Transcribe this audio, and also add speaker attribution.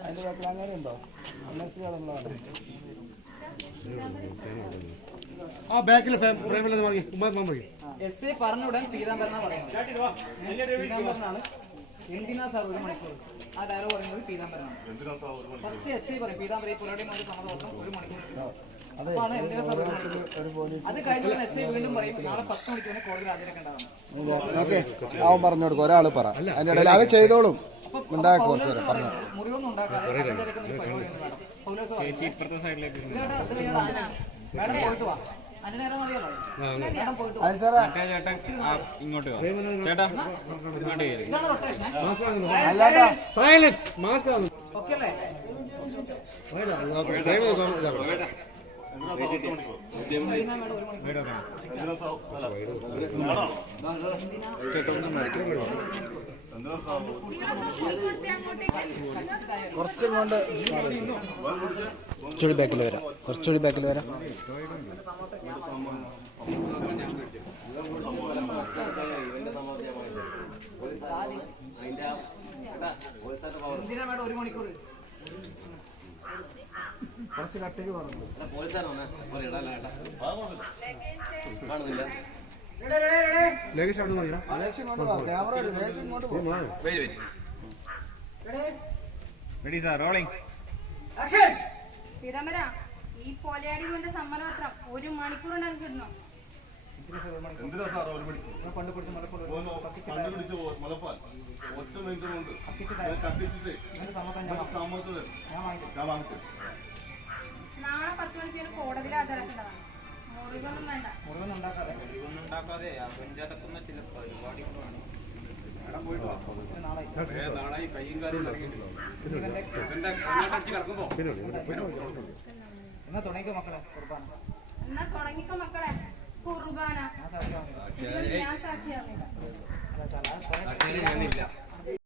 Speaker 1: ബാക്കിൽ അങ്ങനെ ഉണ്ടോ
Speaker 2: ആ ബാക്കിൽ ഫ്രെയിമിൽ മാറി
Speaker 3: എസ് പറയുന്നത്. എന്തിനാ സാർ ഒരു മണിക്കൂർ? ആ ഡയലോഗ് പറയുന്നത് പീതാംബരനാണ്. ഫസ്റ്റ് എസ് ഐ പറയും പീതാംബരം ഈ പുലരുടെ മുമ്പ് സമ്മതപത്രം ഒരു മണിക്കൂർ.
Speaker 1: അതെ.
Speaker 3: അപ്പാണ് എന്തിനാ സാർ ഒരു മണിക്കൂർ?
Speaker 1: ഒരു പോലീസ്
Speaker 3: അത് കഴിഞ്ഞ എസ് ഐ വീണ്ടും പറയും നാളെ പത്ത് മണിക്ക് തന്നെ കോടതിയിൽ ഹാജരാക്കേണ്ടതാണ്.
Speaker 1: ഓക്കെ അവൻ പറഞ്ഞു കൊടുക്കും ഒരാൾ പറ. അതിന്റെ ഇടയിൽ അത് ചെയ്തോളും.
Speaker 3: മുറിവൊന്നും ഉണ്ടാക്കാതെ
Speaker 4: ഇങ്ങോട്ട് വാ. ചേട്ടാ
Speaker 3: ഇതാണ് റൊട്ടേഷൻ
Speaker 1: അല്ലാട്ടാ.
Speaker 2: സൈലൻസ് മാസ്ക്
Speaker 3: ഓക്കെ അല്ലേ?
Speaker 1: കുറച്ചും കൊണ്ട് കുറച്ചുകൂടി ബാക്കിൽ വരാം. കുറച്ചുകൂടി ബാക്കിൽ വരാം. കുറച്ച് കട്ടേക്ക് പറഞ്ഞു.
Speaker 2: ലഗേജ് അവിടെ നോക്കിയാ
Speaker 1: വേഷം കൊണ്ട് പോ
Speaker 4: റെഡി സാർ റോളിംഗ്
Speaker 5: പീതാംബര ഈ പോലെയാടി കൊണ്ട് സമ്മതപത്രം. ഒരു
Speaker 6: എന്തിനാ സാർ ഒരു മണിക്കൂർ?
Speaker 3: പണ്ട് പിടിച്ച മലപ്പുറം
Speaker 6: പോന്നോ കണ്ടുപിടിച്ച മലപ്പാൽ. ഒറ്റ മണിക്കൂർ കൊണ്ട്. കത്തിച്ചിട്ടേ
Speaker 3: സമ്മതം ഞാൻ
Speaker 6: സാമൂഹത്തിൽ
Speaker 3: ഞാൻ വാങ്ങിക്കും.
Speaker 6: ഞാൻ വാങ്ങിച്ചു
Speaker 5: നാളെ പത്ത് മണിക്ക് കോടതിയിൽ ഹാജരാക്കേണ്ടതാണ്. മുറിവൊന്നും വേണ്ട.
Speaker 3: മുറിവൊന്നും ഉണ്ടാക്കാതെ.
Speaker 4: ഉണ്ടാക്കാതെ പഞ്ചായത്തൊക്കെ ചില പരിപാടികളാണ്
Speaker 3: നാളെ.
Speaker 4: നാളെ കയ്യും കാലും കിടക്കുമ്പോ.
Speaker 3: എന്നാ തുടങ്ങിക്കോ മക്കളെ കുർബാന.
Speaker 5: എന്നാ തുടങ്ങിക്കോ മക്കളെ. കുർബാന.
Speaker 3: ഞാൻ സാക്ഷിയാവുന്നില്ല.